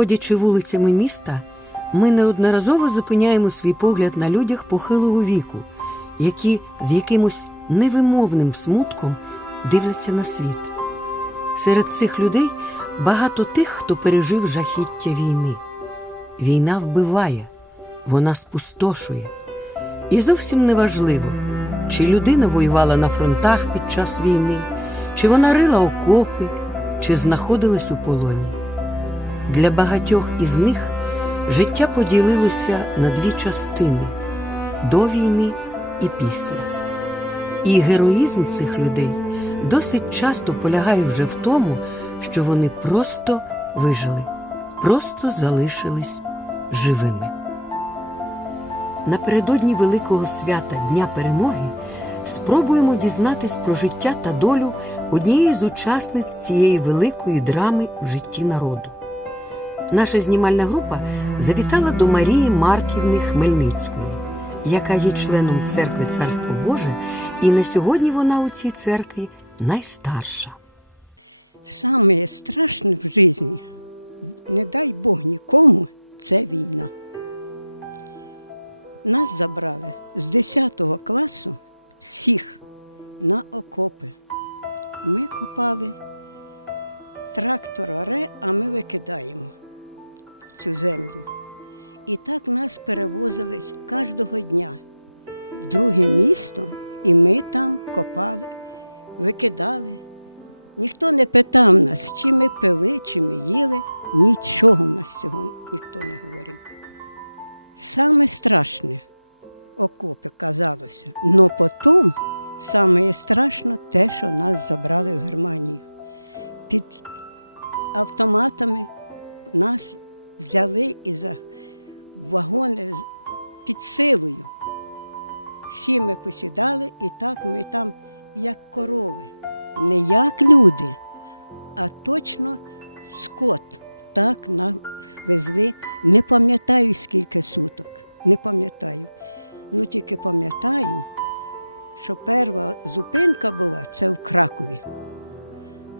Ходячи вулицями міста, ми неодноразово зупиняємо свій погляд на людях похилого віку, які з якимось невимовним смутком дивляться на світ. Серед цих людей багато тих, хто пережив жахіття війни. Війна вбиває, вона спустошує. І зовсім не важливо, чи людина воювала на фронтах під час війни, чи вона рила окопи, чи знаходилась у полоні. Для багатьох із них життя поділилося на дві частини до війни і після. І героїзм цих людей досить часто полягає вже в тому, що вони просто вижили, просто залишились живими. Напередодні великого свята Дня Перемоги спробуємо дізнатись про життя та долю однієї з учасниць цієї великої драми в житті народу. Наша знімальна група завітала до Марії Марківни Хмельницької, яка є членом церкви Царство Боже, і на сьогодні вона у цій церкві найстарша. Саме страшне в житті, не дай Бог нікому, це війна. Нас забрали з 10 класу всіх на окопи. Ми копали трактор оре, а ми викидаємо цю землю. І так нас перевозили кожного дня в друге місто, і ми там копали, викидали. Ніхто не питав нас, чи ми пили, чи ми їли. Нічого в нас цього ніхто не говорив. Саме страшне окопи казалося. Но потім саме страшно те, що нас забрали в Германію. Під автоматами нас взяли і за вагони під силою. Всі ми посідали, і так ми там, як корови, не як люди, а точно скот. Так нам везли. Не пам'ятаю, скільки суток. Не пам'ятаю. Ну тільки пам'ятаю, що перша зупинка була це в Кракові.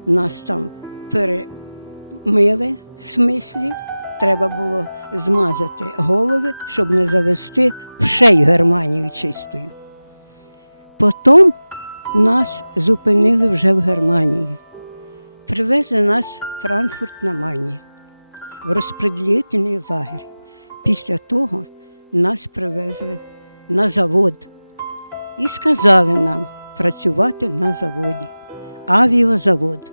Нас там перемили в смислі, треба було змазати голови, щоб не завести в шею Германію чистою. Потім нас зупинили вже в Германії. Привезли нас в Франкфурт на Майні, в розподілительний лагерь. Після того нас привезли на завод і сказали нам працювати на заводі, авіазавод.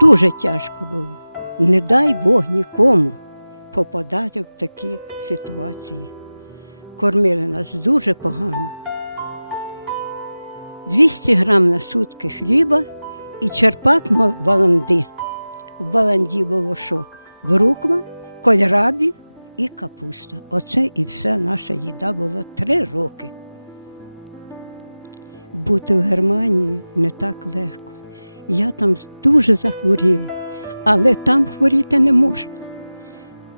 Дуже тяжко було. Не дай Бог нікому попадати в такі ситуації. Кормили нас дуже погано. 200 грам на сутки хліба і черпак баланди. В баланді було що? Бруква, кольрабі і капуста. Оце і вся наша їда була три роки. Бути в Германії не так легко. Я там дуже захворіла, але там хворіти не можна.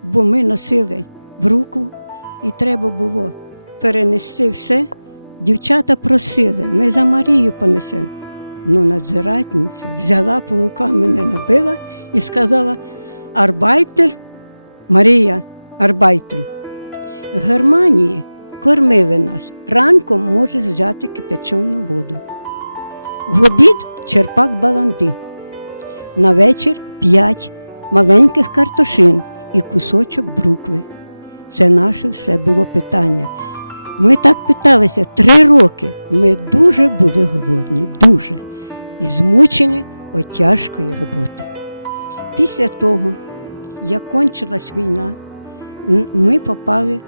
Бо ми носили брукву і треба було перенести все. Дівчата просили, ми за Марію понесемо. Ну, надзиратниця взяла по рукам мене набила і сказала: Арбайтер, Марія, арбайтер. В Германії кормили нас. Ранком може взяти кипячену воду. В обід черпак баланди. На вечір п'ять маленьких картошин і кусочок брукви. Це наше все було питання. Ми так питалися три роки. Ми дуже були голодні, дуже. І змучені від тяжкої роботи. Після того, як кончилась війна, ми попали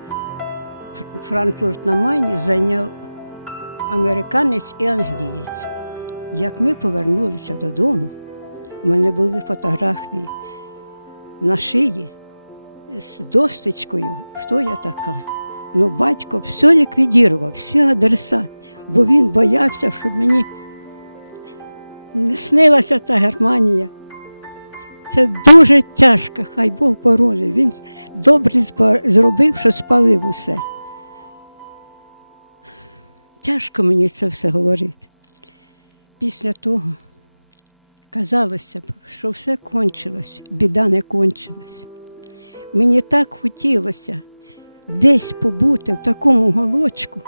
в Франкфурт на Майні, зайняв американець і англієць. Як ми повернулися додому, в мене були фотографії на шиї з досточкою, хто я така. Ну, батько все ліквідував, всі адреса, бо він боявся, щоб мені не снилася та Германія. Це дуже тяжко, хай Бог боронить. Він добре зробив, що спалив усе. Тяжко мені це все говорити. Після того казалося б, що все кончилось, біда не кончилась. Мені так хотілося десь побути в такому голочку,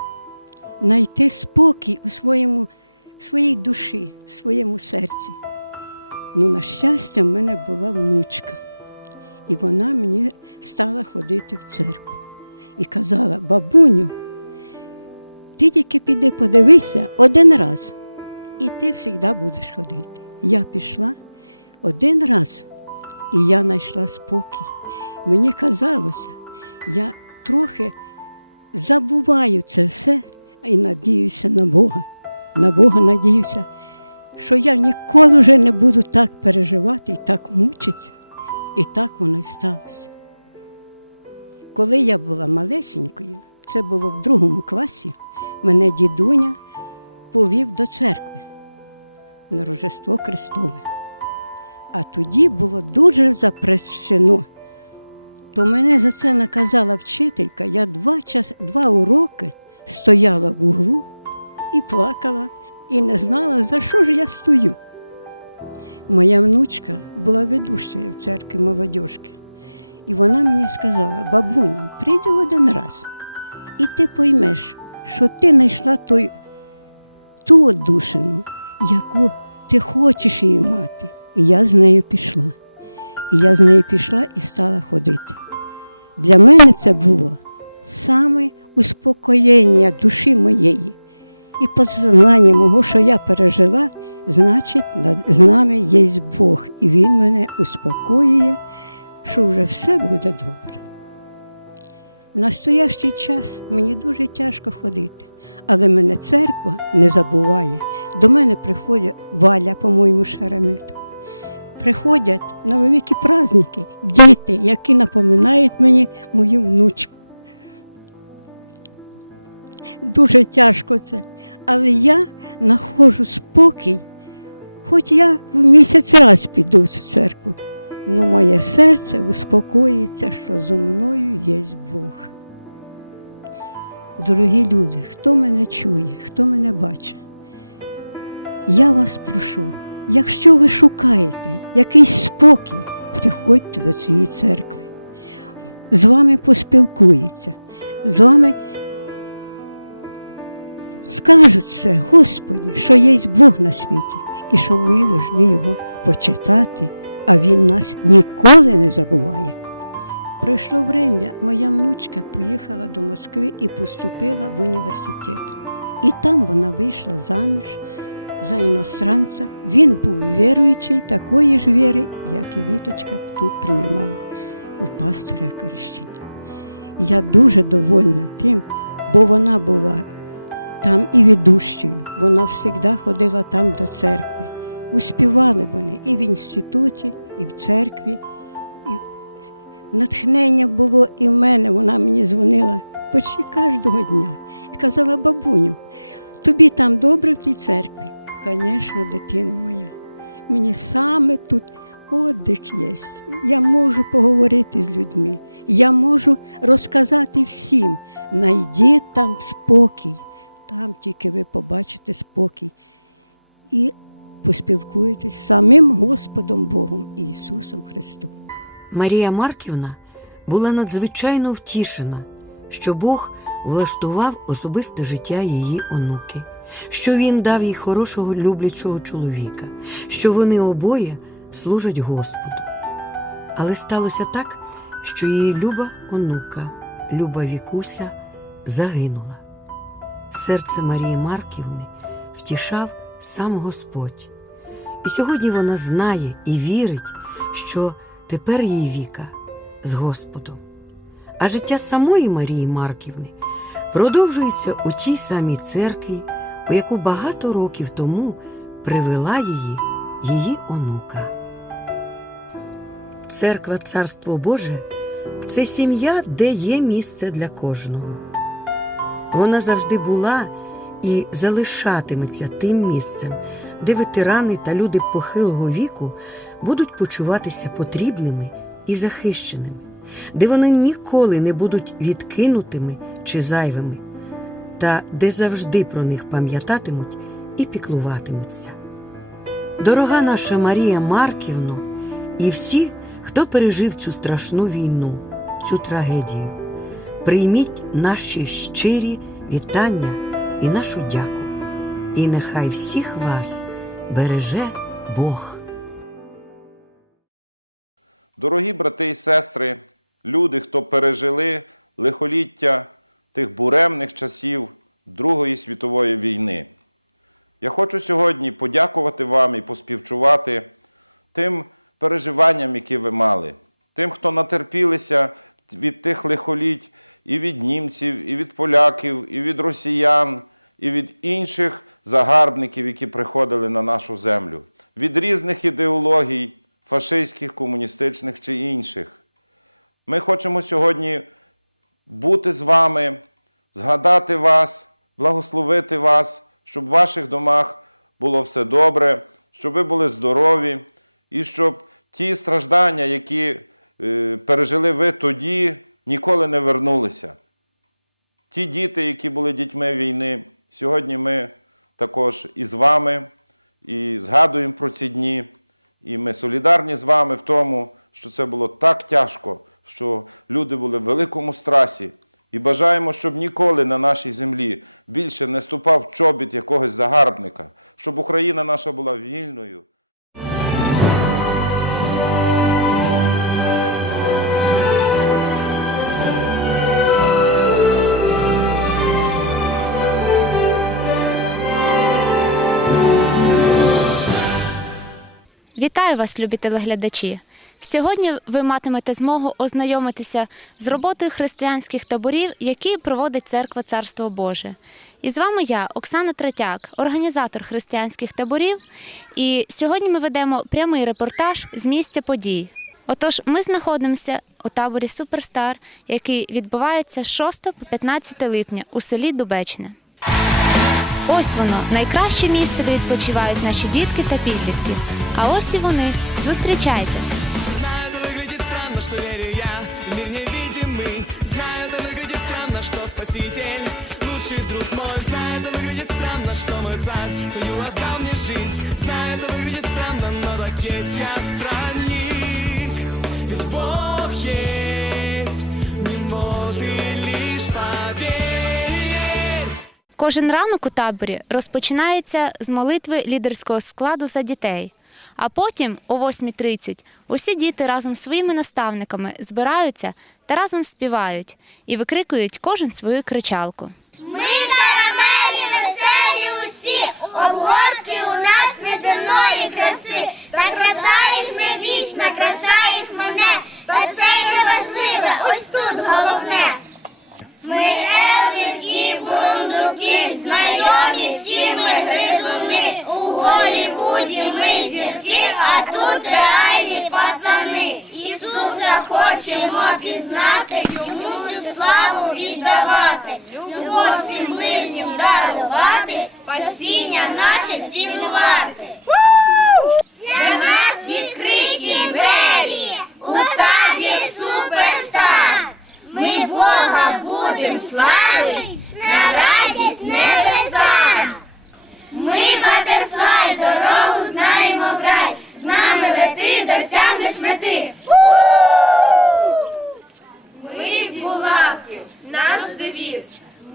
знайти спокій у своєму, своїй душі, в своєму серці. Ну, на щастя, в мене була внучка, і вона мені стала ходити в церкву і казала: бабуню, ти тільки піди подивися один раз, і ти завжди будеш ходити. Я пішла один раз, і я знайшла спокій. Мені казалося, я трохи забуваю це все і надіюся на Бога. На Бога надіюся, що я ніколи вже не буду так переживати і так мучитися. І так воно й сталося. Коли я була малесенькою, це було в другому класі, мене дідуня повів до церкви на Рождество Христове. А тоді було дуже запрещено. То мене за це наказала вчителька. Я два, час, два уроки стояла в углу і плакала, і не знала, за що ж я стою. Моя внучка була ведущою в церкві молодіжки. І вона мені сказала: бабуню, прийди один раз, і ти поймеш, що ти знайшла той, ту одушину, яку ти хочеш її мати. І я з нею пішла. І я з нею пішла і стала ходити. Для мене це було саме успокоєння душі моєї. І познання мого, що я пережила, значить, з нами є Бог, і Він мене успокоює, що вже все буде добре. Настоящий час мені дуже тяжко ходити, але мене церква не забуває. До мене приходять Валя, по-моєму, Шереметова. Приходять на великі праздники діти, які напоминають мені мою внучку. Дуже тяжко це. Але я знаходжу спокій, хоч я в місяць раз піду в церкву, але моє серце успокоїться, що зо мною є Бог. Дорогі люди, хто мене чує, хто мене бачить, я вас прошу, якщо ви шукаєте якийсь спокій, приходьте до цієї церкви. З вами поспілкуються, з вами скажуть це, Господі, що є Бог на світі, і що ми повинні його почитати, а Він нас ніколи не забуває. Пройшло время, моя внучка поїхала до Москви і поступила в університет. І там вона вийшла заміж за іностранця. Він був віруючий, такої ж віри, як і Віточка тут приймала у пастора Крещення. Я дуже довольна тим, бо вона була там і ведущою. Вона завжди ходила там до церкви. Успівали вони і в інституті, і в церкві. І натхнення було і в мене. Вона мені дзвонила почти кожного дня і казала, бабуню, тобі там добре в тій церкві. Звісно, дитина моя. Мені саме тут отдих є. Я можу поговорити з людьми. Я можу розказати всім. Найдіть там спокій. Там тільки ви побачите спокій і поспілкуєтесь з самим Господом Богом Ісусом Христом. Марія Марківна була надзвичайно втішена, що Бог влаштував особисте життя її онуки, що він дав їй хорошого люблячого чоловіка, що вони обоє служать Господу. Але сталося так, що її люба онука, люба Вікуся, загинула. Серце Марії Марківни втішав сам Господь. І сьогодні вона знає і вірить, що тепер її віка з Господом. А життя самої Марії Марківни продовжується у тій самій церкві, у яку багато років тому привела її її онука. Церква Царство Боже це сім'я, де є місце для кожного. Вона завжди була і залишатиметься тим місцем, де ветерани та люди похилого віку будуть почуватися потрібними і захищеними, де вони ніколи не будуть відкинутими чи зайвими, та де завжди про них пам'ятатимуть і піклуватимуться. Дорога наша Марія Марківно і всі, хто пережив цю страшну війну, цю трагедію. Прийміть наші щирі вітання і нашу дяку. І нехай всіх вас береже Бог. Дорогі брати і сестри, люди, хто пережили лихоліття тих буремних часів Другої світової війни. Я хочу сьогодні подякувати вам і поспівчувати тим переживанням, які ви мали, тим, хто натерпілися від тих лихоліть і від німців, і від поляків, і від росіян, і від інших загарбників, які приходили на нашу землю, від різних ідеологій, фашистських, комуністичних чи інших. Ми хочемо сьогодні бути з вами, згадати вас, благословити вас, щоб в ваших домах було все добре, щоб ви були здорові, і щоб ті страждання, які е, пережили ви тоді, ніколи не вернулися. Ті діти, які були дітьми війни, сьогодні ми також із вами і згадуємо про ці дні. І ми солідарні з вами в тому, що це було так тяжко, що люди були в великому страсі. І бажаємо, щоб ніколи на нашій землі більше не ступав чобіт якогось загарбника, щоб Україна наша була вільною. Вітаю вас, любі телеглядачі! Сьогодні ви матимете змогу ознайомитися з роботою християнських таборів, які проводить церква Царство Боже. І з вами я, Оксана Третяк, організатор християнських таборів. І сьогодні ми ведемо прямий репортаж з місця подій. Отож, ми знаходимося у таборі Суперстар, який відбувається з 6 по 15 липня у селі Дубечне. Ось воно найкраще місце, де відпочивають наші дітки та підлітки. А ось і вони. Зустрічайте! Кожен ранок у таборі розпочинається з молитви лідерського складу за дітей. А потім, о 8.30, усі діти разом з своїми наставниками збираються та разом співають і викрикують кожен свою кричалку. Ми карамелі веселі усі, обгортки у нас неземної краси, та краса їх не вічна, краса їх мене, та це й не важливе, ось тут головне. Ми Елвін і Бурундуки, знайомі всі ми гризуни. У Голлівуді ми зірки, а тут реальні пацани. Ісуса хочемо пізнати, йому всю славу віддавати, любов всім ближнім дарувати, спасіння наше цінувати. Для нас відкриті двері у табір суперстар. Ми Бога будем славить на радість небесам. Ми батерфлай, дорогу знаємо в рай. З нами лети, досягнеш мети. Ми булавки, наш девіз.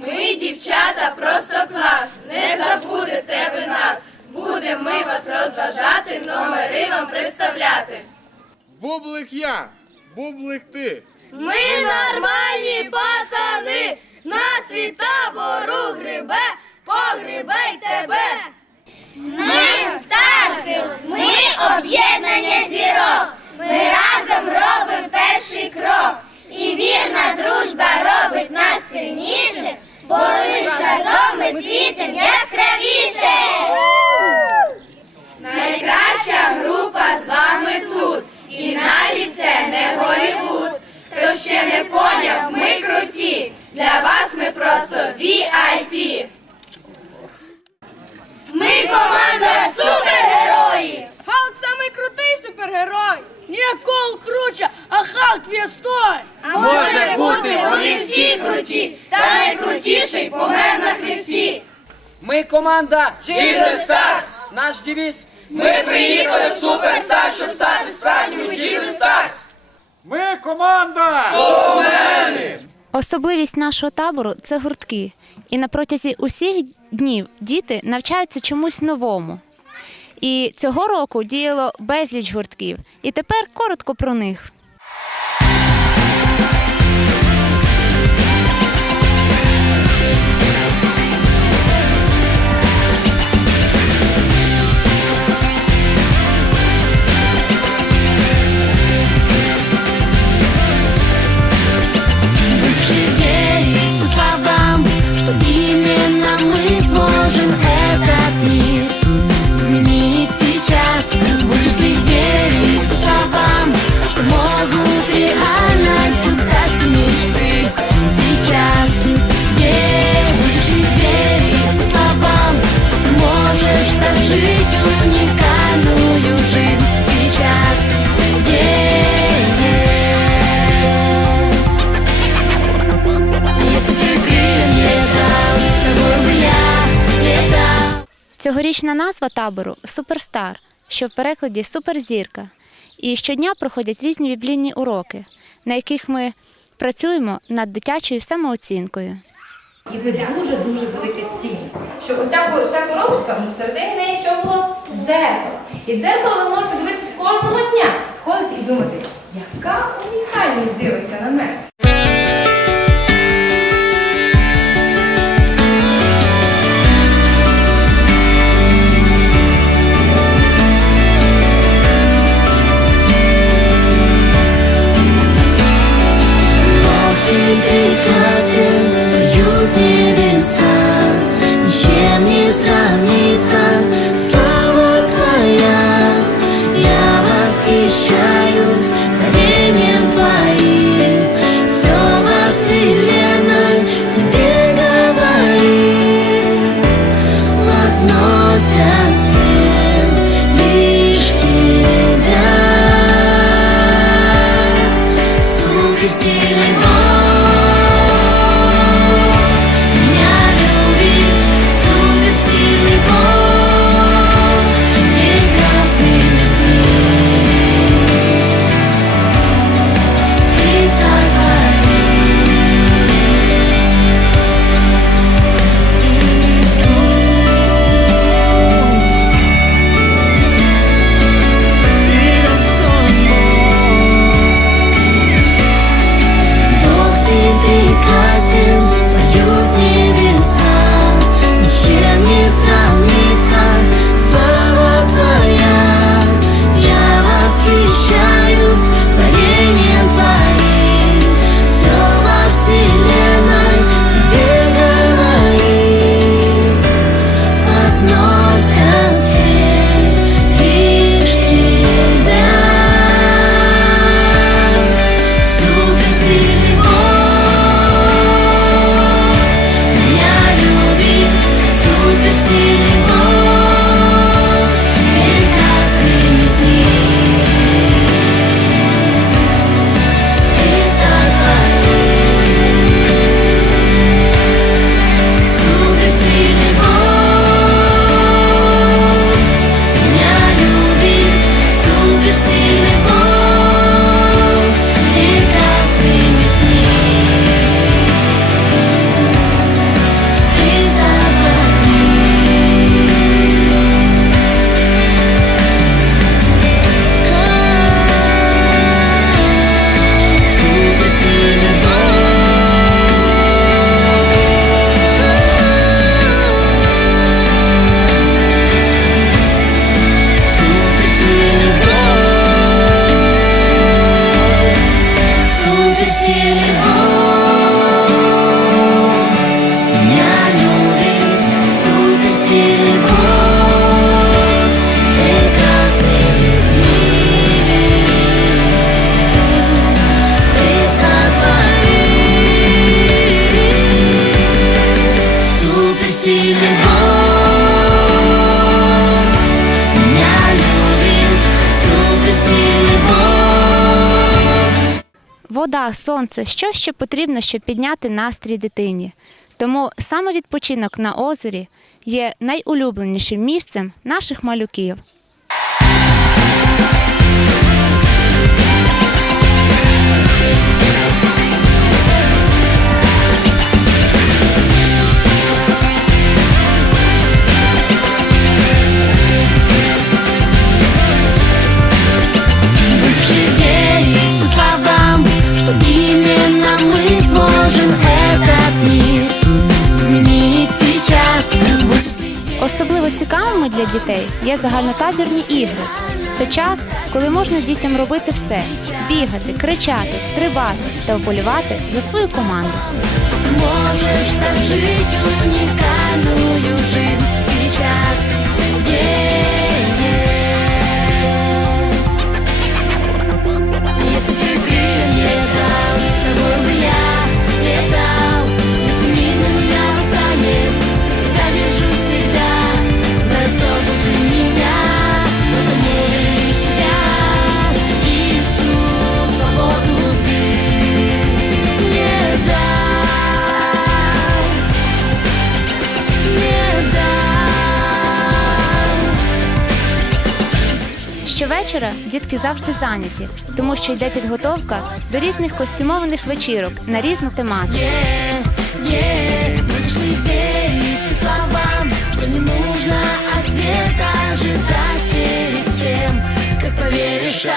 Ми, дівчата, просто клас. Не забудете ви нас. Будемо ми вас розважати, номери вам представляти. Бублик я, бублик ти. Ми нормальні пацани, нас від табору грибе, погрибе й тебе. Ми старти, ми об'єднання зірок. Ми разом робимо перший крок. І вірна дружба робить нас сильніше, бо лиш разом ми світим яскравіше. Найкраща група з вами тут. І навіть це не Голівуд. Хто ще не поняв, ми круті. Для вас ми просто VIP. Ми команда супергерої. Халк самий крутий супергерой. Ні, кол круче, а Халк в'єстой! А може бути, вони всі круті, та найкрутіший помер на хресті. Ми команда Jesus Stars. Наш девіз Ми приїхали в суперстар, щоб стати справжніми Stars. Ми команда! Особливість нашого табору це гуртки. І на протязі усіх днів діти навчаються чомусь новому. І цього року діяло безліч гуртків. І тепер коротко про них. Цьогорічна назва табору Суперстар, що в перекладі суперзірка. І щодня проходять різні біблійні уроки, на яких ми працюємо над дитячою самооцінкою. І ви дуже-дуже велика цінність. Що оця, ко- ця коробочка, всередині неї що було? Дзеркало. І дзеркало ви можете дивитися кожного дня. Ходите і думати, яка унікальність дивиться на мене. Сонце що ще потрібно, щоб підняти настрій дитині. Тому саме відпочинок на озері є найулюбленішим місцем наших малюків. Є загальнотабірні ігри. Це час, коли можна дітям робити все: бігати, кричати, стрибати та вболівати за свою команду. Можешь життя. уникальную жизнь сейчас. Щовечора дітки завжди зайняті, тому що йде підготовка до різних костюмованих вечірок на різну тематику. Yeah, будешь ли верить словам, что не нужно ответа ожидать перед тем, как поверишь?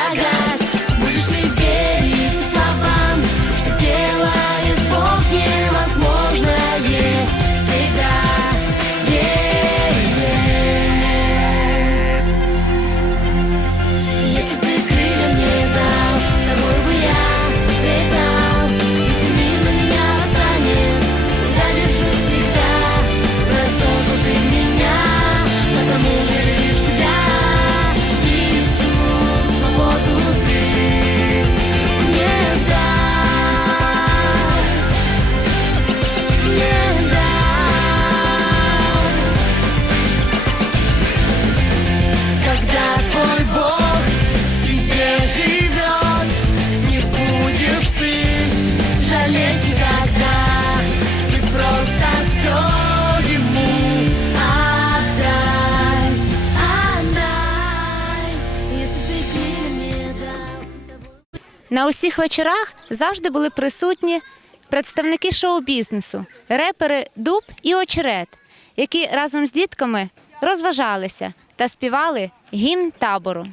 Усіх вечорах завжди були присутні представники шоу-бізнесу, репери Дуб і Очерет, які разом з дітками розважалися та співали гімн табору.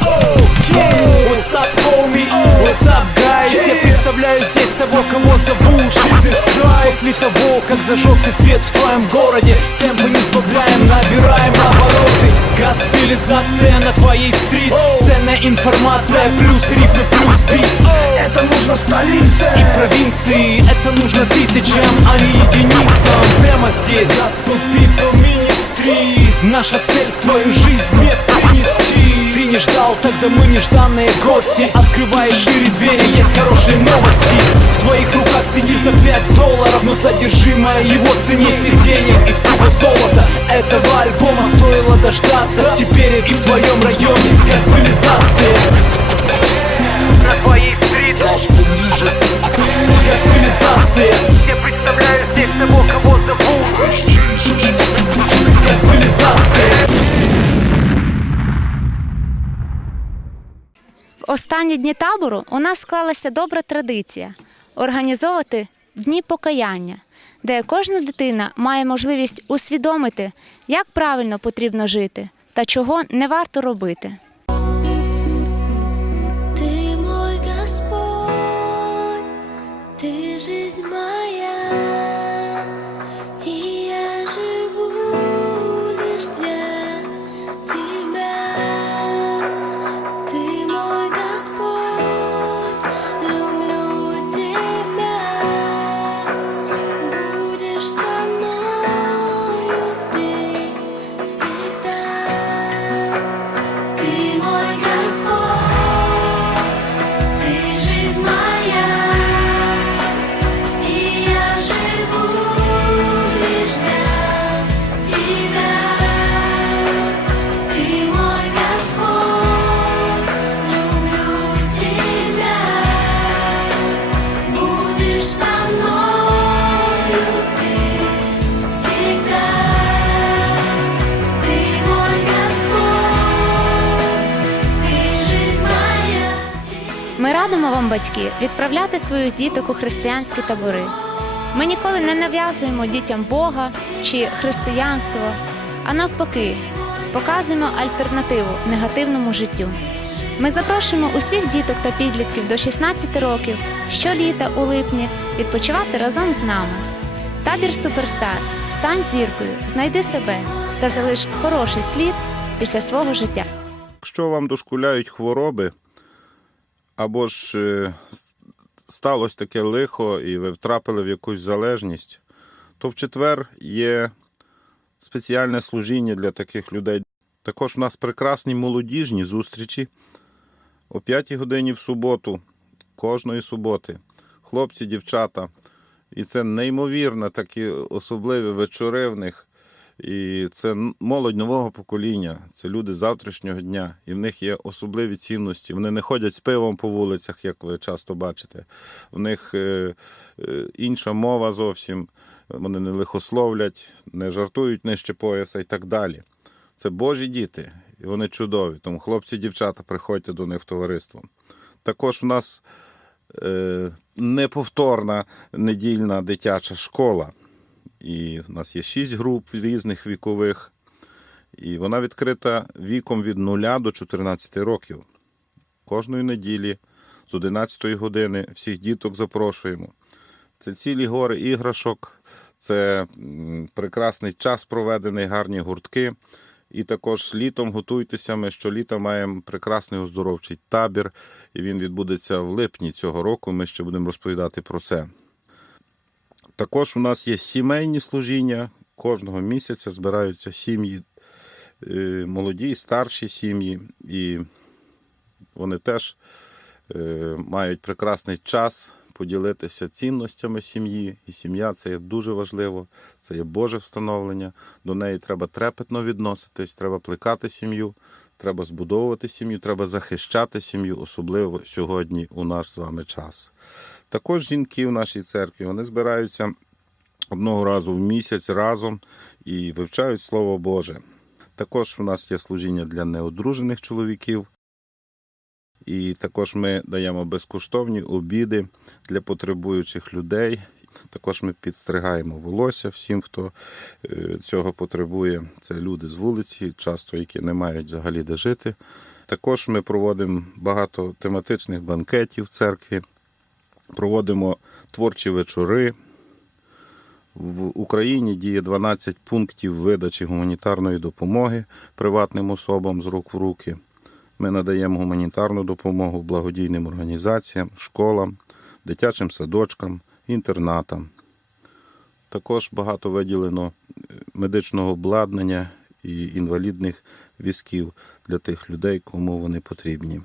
What's up, homie? What's up, guys? Я представляю здесь того, кого зовут Jesus Christ После того, как зажегся свет в твоем городе Темпы не сбавляем, набираем обороты Госпелизация на твоей стрит Ценная информация, плюс рифмы, плюс бит Это нужно столице И провинции Это нужно тысячам, а не единицам Прямо здесь Gospel People Ministry Наша цель в твою жизнь свет принести не ждал, тогда мы нежданные гости. Открывай шире двери, есть хорошие новости. В твоих руках сиди за 5 долларов Но содержимое его цене всех денег и всего золота. Этого альбома стоило дождаться. Теперь и в твоем районе госпелизация На твоей стрит Госпелизация Я представляю здесь того, кого зовут. Госпелизация останні дні табору у нас склалася добра традиція організовувати дні покаяння, де кожна дитина має можливість усвідомити, як правильно потрібно жити та чого не варто робити. Батьки, відправляти своїх діток у християнські табори. Ми ніколи не нав'язуємо дітям Бога чи християнство, а навпаки, показуємо альтернативу негативному життю. Ми запрошуємо усіх діток та підлітків до 16 років щоліта у липні відпочивати разом з нами. Табір Суперстар. Стань зіркою, знайди себе та залиш хороший слід після свого життя. Якщо вам дошкуляють хвороби, або ж е, сталося таке лихо, і ви втрапили в якусь залежність, то в четвер є спеціальне служіння для таких людей. Також у нас прекрасні молодіжні зустрічі о 5 годині в суботу, кожної суботи. Хлопці, дівчата. І це неймовірно такі особливі вечори в них. І це молодь нового покоління, це люди завтрашнього дня, і в них є особливі цінності. Вони не ходять з пивом по вулицях, як ви часто бачите. В них е, е, інша мова зовсім. Вони не лихословлять, не жартують нижче пояса і так далі. Це Божі діти, і вони чудові. Тому хлопці, дівчата, приходьте до них в товариство. Також у нас е, неповторна недільна дитяча школа. І в нас є шість груп різних вікових, і вона відкрита віком від 0 до 14 років. Кожної неділі з 11 години всіх діток запрошуємо. Це цілі гори іграшок, це прекрасний час проведений, гарні гуртки. І також літом готуйтеся. Ми щоліта маємо прекрасний оздоровчий табір, і він відбудеться в липні цього року. Ми ще будемо розповідати про це. Також у нас є сімейні служіння. Кожного місяця збираються сім'ї, е, молоді старші сім'ї, і вони теж е, мають прекрасний час поділитися цінностями сім'ї. І сім'я це є дуже важливо, це є Боже встановлення. До неї треба трепетно відноситись, треба плекати сім'ю, треба збудовувати сім'ю, треба захищати сім'ю, особливо сьогодні у наш з вами час. Також жінки в нашій церкві вони збираються одного разу в місяць разом і вивчають Слово Боже. Також у нас є служіння для неодружених чоловіків. І також ми даємо безкоштовні обіди для потребуючих людей. Також ми підстригаємо волосся всім, хто е, цього потребує. Це люди з вулиці, часто які не мають взагалі де жити. Також ми проводимо багато тематичних банкетів в церкві, проводимо творчі вечори. В Україні діє 12 пунктів видачі гуманітарної допомоги приватним особам з рук в руки. Ми надаємо гуманітарну допомогу благодійним організаціям, школам, дитячим садочкам, інтернатам. Також багато виділено е, медичного обладнання і інвалідних візків для тих людей, кому вони потрібні.